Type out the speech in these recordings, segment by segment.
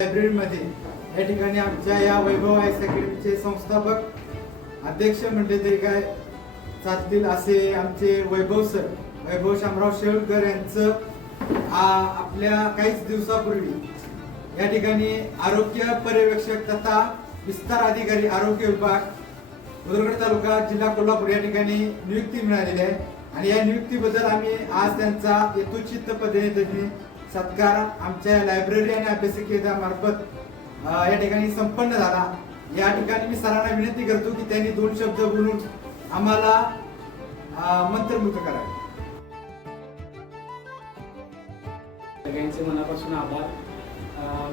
लायब्ररीमध्ये. या ठिकाणी आमच्या या वैभव आयस अकॅडमीचे संस्थापक अध्यक्ष म्हणले तरी काय चालतील असे आमचे वैभव सर वैभव शामराव शेळकर यांचं आपल्या काहीच दिवसापूर्वी या ठिकाणी आरोग्य पर्यवेक्षक तथा विस्तार अधिकारी आरोग्य विभाग उदरगड तालुका जिल्हा कोल्हापूर या ठिकाणी नियुक्ती मिळालेली आहे. आणि या नियुक्तीबद्दल आम्ही आज त्यांचा यथोचित पद्धतीने त्यांनी सत्कार आमच्या लायब्ररी आणि अभ्यासिकेत मार्फत अ, या ठिकाणी संपन्न झाला. या ठिकाणी मी सरांना विनंती करतो की त्यांनी दोन शब्द बोलून आम्हाला अ, मंत्रमुग्ध करावे सगळ्यांचे मनापासून आभार.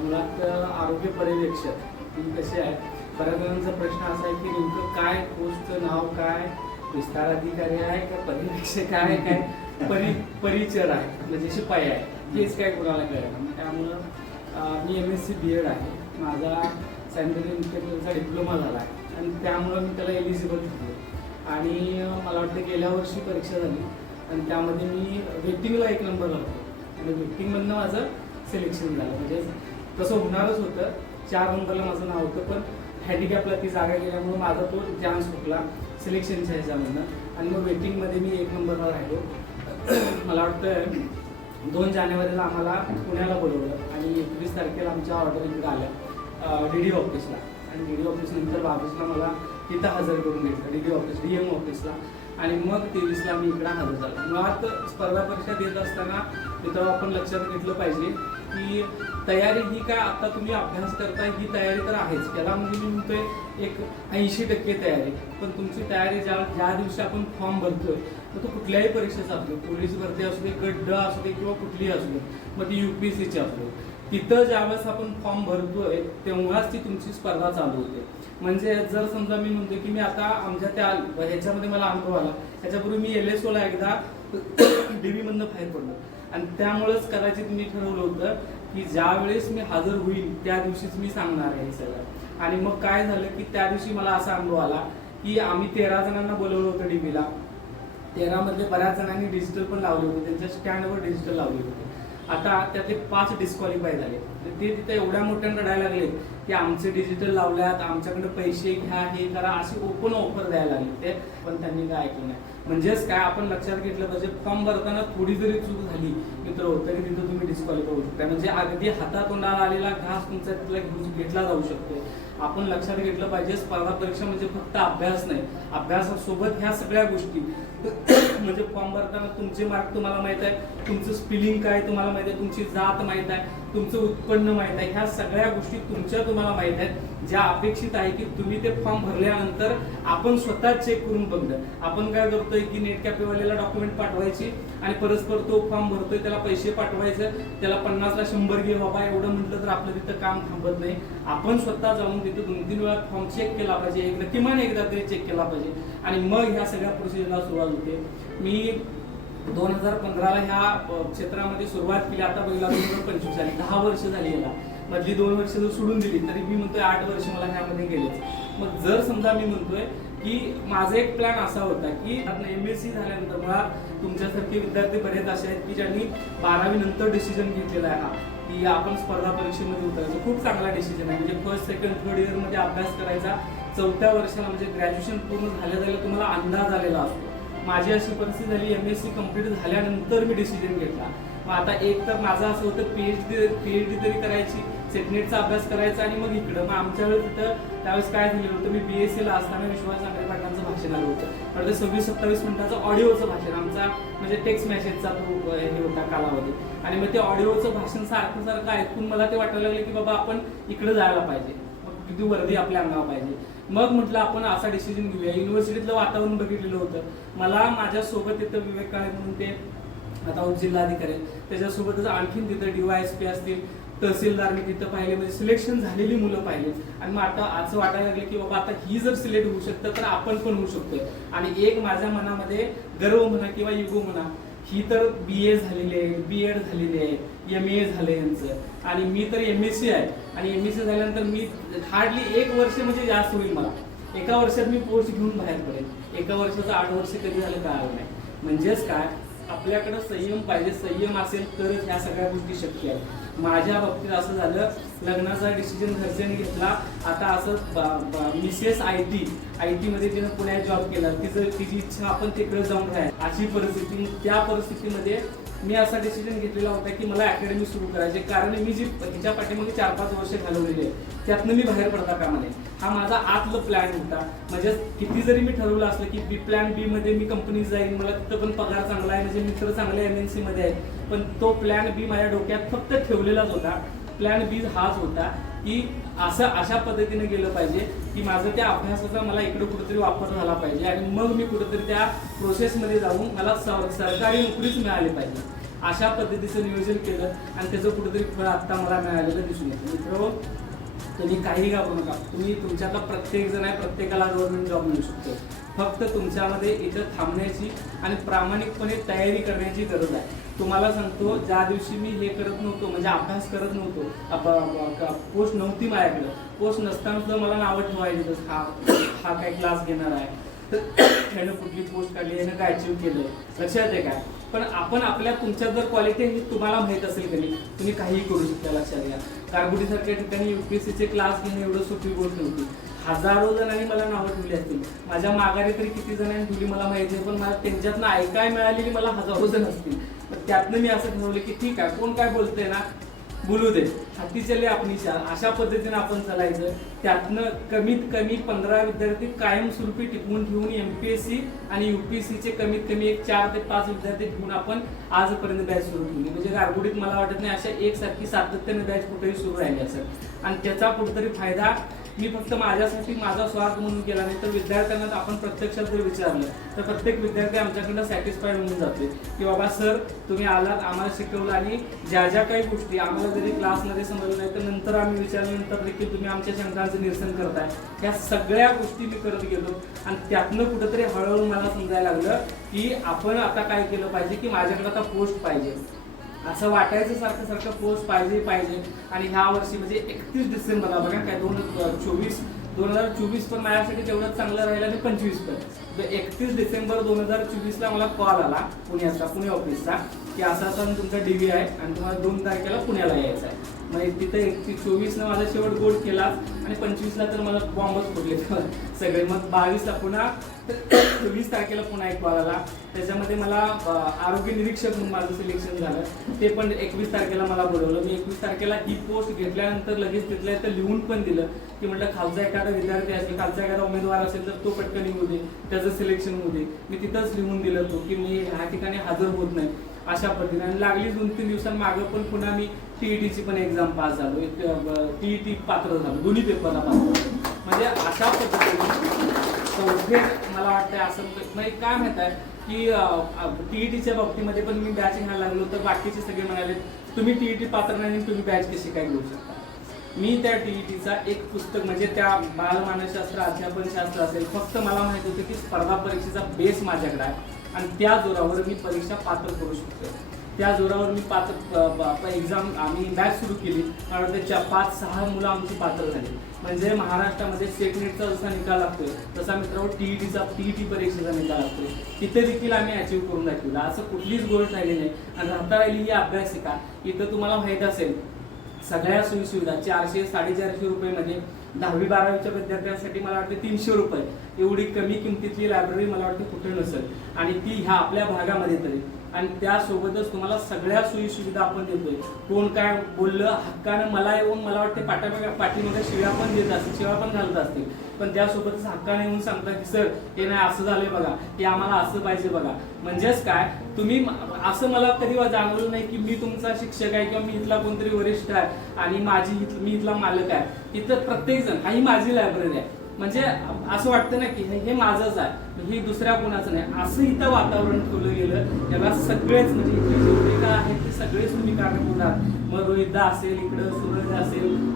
मुळात आरोग्य पर्यवेक्षक कसे आहे बऱ्याच जणांचा प्रश्न असा आहे की नेमकं काय पोस्टचं नाव काय? विस्तार अधिकारी आहे का? पर्यवेक्षक आहे काय परि परिचर आहे. म्हणजे शिपाई आहे. तेच काय कोणाला कळलं त्यामुळं मी M S C B Ed आहे. माझा सॅनिटरी इन्स्पेक्टरचा डिप्लोमा झाला आहे आणि त्यामुळं मी त्याला एलिजिबल झालो आणि मला वाटतं गेल्या वर्षी परीक्षा झाली. आणि त्यामध्ये मी वेटिंगला एक नंबर लागतो आणि वेटिंगमधनं माझं सिलेक्शन झालं. म्हणजे तसं होणारच होतं. चार नंबरला माझं नाव होतं. पण हँडिकॅपला ती जागा गेल्यामुळे माझा तो चान्स हुकला सिलेक्शनच्या ह्याच्यामधनं आणि मग वेटिंगमध्ये मी एक नंबरला राहिलो. मला वाटतं दोन जानेवारीला आम्हाला पुण्याला बोलवलं आणि एकवीस तारखेला आमच्या ऑर्डर इकडे आल्या डी डी ऑफिसला आणि डी डी ऑफिसनंतर बावीसला मला तिथं हजर करून घेतलं D D office D M ऑफिसला आणि मग तेवीसला मी इकडं हजर झालो. मुळात स्पर्धा परीक्षा देत असताना तिथं आपण लक्षात घेतलं पाहिजे की तयारी ही काय आता तुम्ही अभ्यास करताय ही तयारी तर आहेच. त्याला म्हणजे मी म्हणतोय एक ऐंशी टक्के तयारी. पण तुमची तयारी ज्या ज्या दिवशी आपण फॉर्म भरतोय मग तो कुठल्याही परीक्षेचा असतो पोलीस भरती असू दे गट ड असू दे किंवा कुठलीही असू दे मग ती युपीएससीची असू दे. तिथं ज्यावेळेस आपण फॉर्म भरतोय तेव्हाच ती तुमची स्पर्धा चालू होते. म्हणजे जर समजा मी म्हणतो की मी आता आमच्या त्या ह्याच्यामध्ये मला अनुभव आला त्याच्यापूर्वी मी एल एस ओला एकदा डीबी मधनं बाहेर पडलो. आणि त्यामुळेच कदाचित मी ठरवलं होतं की ज्या वेळेस मी हजर होईल त्या दिवशीच मी सांगणार आहे हे सगळं. आणि मग काय झालं की त्या दिवशी मला असा अनुभव आला की आम्ही तेरा जणांना बोलवलं होतं डीबीला तेरामधले बऱ्याच जणांनी डिजिटल पण लावले होते त्यांच्या स्टँडवर डिजिटल लावले होते. आता त्यातले पाच डिस्क्वालिफाय झाले. तर ते तिथे एवढ्या मोठ्यानं रडायला लागले की आमचे डिजिटल लावल्यात आमच्याकडे पैसे घ्या हे करा अशी ओपन ऑफर द्यायला लागले ते. पण त्यांनी काय ऐकलं नाही. म्हणजेच काय आपण लक्षात घेतलं पाहिजे फॉर्म भरताना थोडी जरी चूक झाली मित्र तरी तिथं तुम्ही डिस्क्वालिफाय होऊ शकता. म्हणजे अगदी हातातोंडाला आलेला घास तुमचा तिथला घेऊन घेतला जाऊ शकतो. आपण लक्षात घेतलं पाहिजे स्पर्धा परीक्षा म्हणजे फक्त अभ्यास नाही. अभ्यासासोबत ह्या सगळ्या गोष्टी. म्हणजे फॉर्म भरताना तुमचे मार्क तुम्हाला माहीत आहे तुमचं स्पिलिंग काय तुम्हाला माहीत आहे तुमची जात माहीत आहे तुमचं उत्पन्न माहीत आहे ह्या सगळ्या गोष्टी तुमच्या तुम्हाला माहीत आहेत. ज्या अपेक्षित आहे की तुम्ही ते फॉर्म भरल्यानंतर आपण स्वतः चेक करून बघणं. आपण काय करतोय की नेट कॅपेवाल्याला डॉक्युमेंट पाठवायची आणि परस्पर तो फॉर्म भरतोय त्याला पैसे पाठवायचं त्याला पन्नासला शंभर घे बाबा एवढं म्हटलं तर आपलं तिथं काम थांबत नाही. आपण स्वतः जाऊन तिथे दोन तीन वेळा फॉर्म चेक केला पाहिजे एकदा किमान एकदा तरी चेक केला पाहिजे. आणि मग ह्या सगळ्या प्रोसिजरला सुरुवात होते. मी दोन हजार पंधराला ह्या क्षेत्रामध्ये सुरुवात केली. आता पहिला दोन हजार पंचवीस झाली. दहा वर्ष झाली याला. मधली दोन वर्ष जर सोडून दिली तरी मी म्हणतोय आठ वर्ष मला ह्यामध्ये गेलेच. मग जर समजा मी म्हणतोय की माझा एक प्लॅन असा होता की एम एस सी झाल्यानंतर मला तुमच्यासारखे विद्यार्थी बरेच असे आहेत की ज्यांनी बारावी नंतर डिसिजन घेतलेला आहे हा. की आपण स्पर्धा परीक्षेमध्ये उतरायचं. खूप चांगला डिसिजन आहे. म्हणजे फर्स्ट सेकंड थर्ड इयरमध्ये अभ्यास करायचा. चौथ्या वर्षाला म्हणजे ग्रॅज्युएशन पूर्ण झाल्या झाल्या तुम्हाला अंदाज आलेला असतो. माझी अशी परिस्थिती झाली एम एस सी कंप्लीट झाल्यानंतर मी डिसिजन घेतला. मग आता एक तर माझं असं होतं पीएचडी पीएचडी तरी करायची सेटनेटचा अभ्यास करायचा आणि मग इकडं. मग आमच्या वेळेस तिथं त्यावेळेस काय झालेलं होतं मी बीएससी ला असताना विश्वास नागरे पाटलांचं भाषण आलं होतं. तर ते सव्वीस सत्तावीस मिनिटाचं ऑडिओचं भाषण आमचा म्हणजे टेक्स्ट मेसेजचा तो हे होता कालावधी. आणि मग ते ऑडिओचं भाषण सारखं सारखं ऐकून मला ते वाटायला लागलं की बाबा आपण इकडे जायला पाहिजे. किती वर्दी आपल्या अंगावर पाहिजे. मग म्हटलं आपण असा डिसिजन घेऊया. युनिव्हर्सिटीतलं वातावरण बघितलेलं होतं. मला माझ्या सोबत तिथं विवेक काळे म्हणून ते आता जिल्हाधिकारी त्याच्यासोबतच आणखीन तिथं डीवायएसपी असतील तहसीलदारने तिथं पाहिले. म्हणजे सिलेक्शन झालेली मुलं पाहिले. आणि मग आता असं वाटायला लागलं की बाबा आता ही जर सिलेक्ट होऊ शकतं तर आपण पण होऊ शकतोय. आणि एक माझ्या मनामध्ये गर्व म्हणा किंवा युगो म्हणा ही तर बी ए झालेली आहे बी एड झालेली आहे एम ए झालं यांचं. आणि मी तर एम एस सी आहे. आणि एम एस झाल्यानंतर मी हार्डली एक वर्ष म्हणजे जास्त होईल मला. एका वर्षात मी कोर्स घेऊन बाहेर पडेल एका वर्षाचं आठ वर्ष कधी झालं कळालं नाही. म्हणजेच काय आपल्याकडं संयम पाहिजे. संयम असेल तरच ह्या सगळ्या गोष्टी शक्य आहेत. माझ्या बाबतीत असं झालं लग्नाचा डिसिजन घरच्यांनी घेतला. आता असं Mrs I T I T मध्ये तिनं पुण्यात जॉब केला. तिचं तिची इच्छा आपण तिकडे जाऊन राहायला अशी परिस्थिती त्या परिस्थितीमध्ये मी असा डिसिजन घेतलेला होता की मला अकॅडमी सुरू करायची कारण मी जी तिच्या पाठीमागे चार पाच वर्ष घालवलेली आहे त्यातनं मी बाहेर पडता कामा नये. हा माझा आतलं प्लॅन होता. म्हणजे किती जरी मी ठरवलं असलं की बी प्लॅन बी मध्ये मी कंपनी जाईन मला तिथं पण पगार चांगला आहे म्हणजे मित्र चांगले एम एन सी मध्ये आहेत. पण तो प्लॅन बी माझ्या डोक्यात फक्त ठेवलेलाच होता. प्लॅन बी हाच होता की असं अशा पद्धतीने गेलं पाहिजे की माझं त्या अभ्यासाचा मला इकडे कुठेतरी वापर झाला पाहिजे आणि मग मी कुठेतरी त्या प्रोसेसमध्ये जाऊन मला सरकारी नोकरीच मिळाली पाहिजे. अशा पद्धतीचं नियोजन केलं आणि त्याचं कुठेतरी फळ आत्ता मला मिळालेलं दिसून येतं. मित्र तुम्ही काही घाबरू नका. तुम्ही तुमच्यातला प्रत्येक जण आहे प्रत्येकाला गव्हर्नमेंट जॉब मिळू शकतो. फक्त तुमच्यामध्ये इथं थांबण्याची आणि प्रामाणिकपणे तयारी करण्याची गरज आहे. तुम्हाला सांगतो ज्या दिवशी मी हे करत नव्हतो म्हणजे अभ्यास करत नव्हतो पोस्ट नव्हती माझ्याकडं पोस्ट नसताना सुद्धा मला नावं ठेवायची हा हा काय क्लास घेणार आहे. तर ह्यानं कुठली पोस्ट काढली यानं काय अचीव्ह केलं लक्षात आहे काय पण आपण आपल्या तुमच्यात जर क्वालिटी ही तुम्हाला माहीत असेल की नाही तुम्ही काहीही करू शकता लक्षात घ्या. कारगुटीसारख्या ठिकाणी युपीएससीचे क्लास घेणं एवढं सोपी गोष्ट नव्हती. हजारो जणांनी मला नावं ठेवली असतील. माझ्या माघारी तरी किती जणांनी ठेवली मला माहिती आहे पण मला त्यांच्यातनं ऐकाय मिळालेली मला हजारो जण असतील. पण त्यातनं मी असं ठरवलं की ठीक आहे कोण काय बोलतंय ना बोलू दे. हाती चले आपली अशा पद्धतीने आपण चालायचं. त्यातनं कमीत कमी पंधरा विद्यार्थी कायमस्वरूपी टिकवून ठेवून सी आणि यू पी एस सीचे कमीत कमी एक चार ते पाच विद्यार्थी घेऊन आपण आजपर्यंत बॅच सुरू ठेवली. म्हणजे गारगुडीत मला वाटत नाही अशा एकसारखी सातत्याने बॅच कुठेही सुरू राहिली असेल. आणि त्याचा कुठेतरी फायदा मी फक्त माझ्यासाठी माझा स्वार्थ म्हणून केला नाही तर विद्यार्थ्यांना आपण प्रत्यक्षात जर विचारलं तर प्रत्येक विद्यार्थी आमच्याकडनं सॅटिस्फाईड होऊन जाते. की बाबा सर तुम्ही आलात आम्हाला शिकवलं आणि ज्या ज्या काही गोष्टी आम्हाला जरी क्लासमध्ये समजलं नाही तर नंतर आम्ही विचारल्यानंतर देखील तुम्ही आमच्या शंकांचं निरसन करताय. ह्या सगळ्या गोष्टी मी करत गेलो. आणि त्यातनं कुठंतरी हळूहळू मला समजायला लागलं की आपण आता काय केलं पाहिजे की माझ्याकडे आता पोस्ट पाहिजे. असं वाटायचं सारखं सारखं पोस्ट पाहिजे पाहिजे. आणि ह्या वर्षी म्हणजे एकतीस डिसेंबरला बघा काय दोन चोवीस दोन हजार चोवीस पण माझ्यासाठी तेवढंच चांगलं राहिलं आणि पंचवीस पण. एकतीस डिसेंबर दोन हजार चोवीसला मला कॉल आला पुण्याचा पुणे ऑफिसचा की असा असा तुमचा डीबी आहे आणि तुम्हाला दोन तारखेला पुण्याला यायचं आहे. मग तिथे एकतीस चोवीसनं माझा शेवट गोड केला आणि पंचवीसला तर मला बॉम्बच फुटले. सगळे. मग बावीसला पुन्हा वीस तारखेला पुन्हा एक कॉल आला. त्याच्यामध्ये मला आरोग्य निरीक्षक म्हणून माझं सिलेक्शन झालं. ते पण एकवीस तारखेला मला बोलवलं. मी एकवीस तारखेला ही पोस्ट घेतल्यानंतर लगेच तिथल्या तर लिहून पण दिलं की म्हटलं खालचा एखादा विद्यार्थी असेल खालचा एखादा उमेदवार असेल तर तो पटकन येऊ दे. त्याचं सिलेक्शन होऊ दे. मी तिथंच लिहून दिलं तो की मी ह्या ठिकाणी हजर होत नाही. अशा पद्धतीने. आणि लागली दोन तीन दिवसांमागं पण पुन्हा मी टीईटीची पण एक्झाम पास झालो. टीईटी पात्र झालो. दोन्ही पेपरला पास झालो. म्हणजे अशा पद्धतीने चौथे मला वाटतं असं म्हणजे, म्हणजे काय माहीत आहे की टीईटीच्या बाबतीमध्ये पण मी बॅच घ्यायला लागलो तर बाकीचे सगळे म्हणाले तुम्ही टीईटी पात्र नाही तुम्ही बॅच कशी काय घेऊ शकता? मी त्या टीईटीचा एक पुस्तक म्हणजे त्या बालमानसशास्त्र अध्यापन शास्त्र असेल फक्त मला माहीत होतं की स्पर्धा परीक्षेचा बेस माझ्याकडे आहे. आणि त्या जोरावर मी परीक्षा पात्र करू शकतो त्या जोरावर मी पात्र एक्झाम आम्ही बॅच सुरू केली. कारण त्याच्या पाच सहा मुलं आमची पात्र झाली. म्हणजे महाराष्ट्रामध्ये सेट नेटचा जसा निकाल लागतोय तसा मित्रांनो ई टी परीक्षेचा निकाल लागतोय. तिथे देखील आम्ही अचीव करून दाखवला. असं कुठलीच गोष्ट राहिली नाही. आणि राहता राहिली ही अभ्यासिका. इथं तुम्हाला माहीत असेल सगळ्या सोयीसुविधा चारशे साडेचारशे रुपयेमध्ये दहावी बारावीच्या विद्यार्थ्यांसाठी मला वाटतं तीनशे रुपये. एवढी कमी किमतीतली लायब्ररी मला वाटतं कुठे नसेल. आणि ती ह्या आपल्या भागामध्ये तरी. आणि त्यासोबतच तुम्हाला सगळ्या सोयी सुविधा आपण देतोय. कोण काय बोललं हक्कानं मला येऊन मला वाटते पाठ्या पाठीमध्ये शिव्या पण देत असतील शिव्या पण घालत असतील. पण त्यासोबतच हक्काने येऊन सांगता की सर हे नाही असं झालंय बघा हे आम्हाला असं पाहिजे बघा. म्हणजेच काय तुम्ही असं मला कधी जाणवलं नाही की मी तुमचा शिक्षक आहे किंवा मी इथला कोणतरी वरिष्ठ आहे आणि माझी मी इथला मालक आहे. इथं प्रत्येक जण हा ही माझी लायब्ररी आहे. म्हणजे असं वाटतं ना की हे माझंच आहे. हे दुसऱ्या कोणाचं नाही. असं इथं वातावरण ठेवलं गेलं. त्याला सगळेच म्हणजे इथली जेवढी आहेत ते सगळेच तुम्ही कारणीभूत रोहितदा असेल इकडं सूरज असेल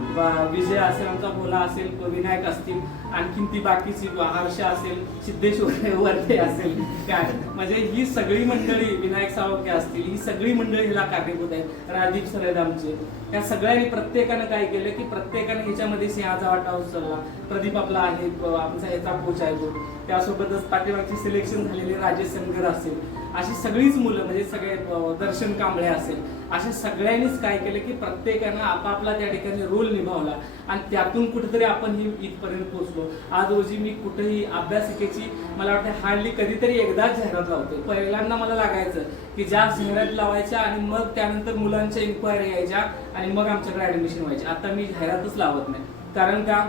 विजय असेल आमचा भोला असेल विनायक असतील आणखीन ती बाकीची हर्ष असेल सिद्धेश्वर वर्धे असेल काय? म्हणजे ही सगळी मंडळी विनायक सावके असतील ही सगळी मंडळी ह्याला कारणीभूत आहेत राजदीप सर आमचे त्या सगळ्यांनी प्रत्येकानं काय केलं की प्रत्येकाने ह्याच्यामध्ये सिंहाचा वाटा उचलला. प्रदीप आपला आहे आमचा ह्याचा कोच आहे तो. त्यासोबतच पाठीमागची सिलेक्शन झालेले राजेश सनगर असेल. अशी सगळीच मुलं म्हणजे सगळे दर्शन कांबळे असेल अशा सगळ्यांनीच काय केलं की प्रत्येकानं आपापला त्या ठिकाणी रोल निभावला. आणि त्यातून कुठेतरी आपण ही इथपर्यंत पोहोचलो. आज रोजी मी कुठेही अभ्यासिकेची मला वाटतं हार्डली कधीतरी एकदाच जाहिरात लावतो पहिल्यांदा मला लागायचं की ज्या जाहिरात लावायच्या आणि मग त्यानंतर मुलांच्या इन्क्वायरी यायच्या आणि मग आमच्याकडे ऍडमिशन व्हायची. आता मी जाहिरातच लावत नाही. कारण का?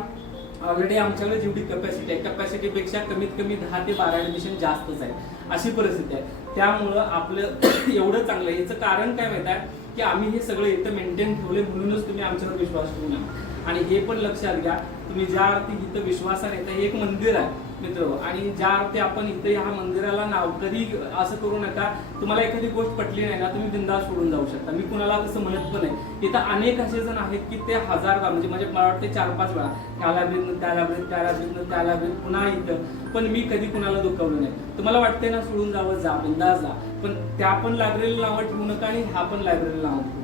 ऑलरेडी आमच्याकडे जेवढी कपॅसिटी आहे. कपॅसिटीपेक्षा कमीत कमी दहा ते बारा ऍडमिशन जास्तच आहे. अशी परिस्थिती आहे. त्यामुळं आपलं एवढं चांगलं आहे. याचं कारण काय माहीत आहे? की आम्ही हे सगळं इथं मेंटेन ठेवले म्हणूनच तुम्ही आमच्यावर विश्वास ठेवू नका आणि हे पण लक्षात घ्या. तुम्ही ज्या अर्थी इथं विश्वासाने येता हे एक मंदिर आहे मित्र आणि ज्या अर्थी आपण इथं ह्या मंदिराला नाव कधी असं करू नका तुम्हाला एखादी गोष्ट पटली नाही ना तुम्ही बिंदास सोडून जाऊ शकता. मी कुणाला तसं म्हणत पण नाही. इथं अनेक असे जण आहेत की ते हजारदा म्हणजे म्हणजे मला वाटते चार पाच वेळा त्याला भेटणं त्याला भेट त्याला भेटणं त्याला भेट पुन्हा इथं. पण मी कधी कुणाला दुखवलं नाही. तुम्हाला वाटते ना सोडून जावं जा बिंदास जा. पण त्या पण लायब्ररीला नावं ठेवू नका आणि ह्या पण लायब्ररीला नावं ठेवू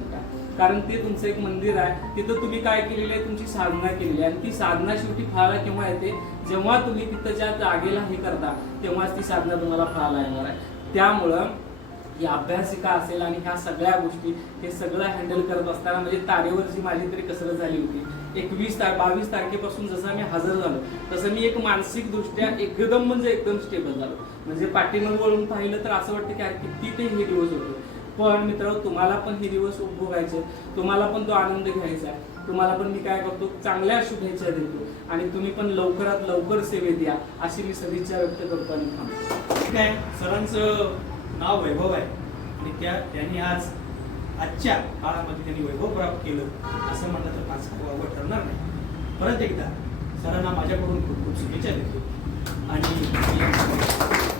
कारण ते तुमचं एक मंदिर आहे. तिथं तुम्ही काय केलेलं आहे? तुमची साधना केलेली आहे. आणि ती साधना शेवटी फळाला केव्हा येते? जेव्हा तुम्ही तिथं ज्या जागेला हे करता तेव्हाच ती साधना तुम्हाला फळाला येणार आहे. त्यामुळं ही अभ्यासिका असेल आणि ह्या सगळ्या गोष्टी हे सगळं हँडल करत असताना म्हणजे तारेवरची माझी तरी कसरत झाली होती. एकवीस तार बावीस तारखेपासून जसं मी हजर झालो तसं मी एक मानसिकदृष्ट्या एकदम म्हणजे एकदम स्टेबल झालो. म्हणजे पाठीमाग वळून पाहिलं तर असं वाटतं की किती ते हे दिवस होते. पण मित्र तुम्हाला पण हे दिवस उपभोगायचे. तुम्हाला पण तो आनंद घ्यायचा. आहे तुम्हाला पण मी काय करतो चांगल्या शुभेच्छा देतो. आणि तुम्ही पण लवकरात लवकर सेवेत या अशी मी सदिच्छा व्यक्त करतो आणि थांबतो. ठीक आहे. सरांचं नाव वैभव आहे. आणि त्या त्यांनी आज आजच्या काळामध्ये त्यांनी वैभव प्राप्त केलं असं म्हणलं तर माझं वावं ठरणार नाही. परत एकदा सरांना माझ्याकडून खूप खूप शुभेच्छा देतो. आणि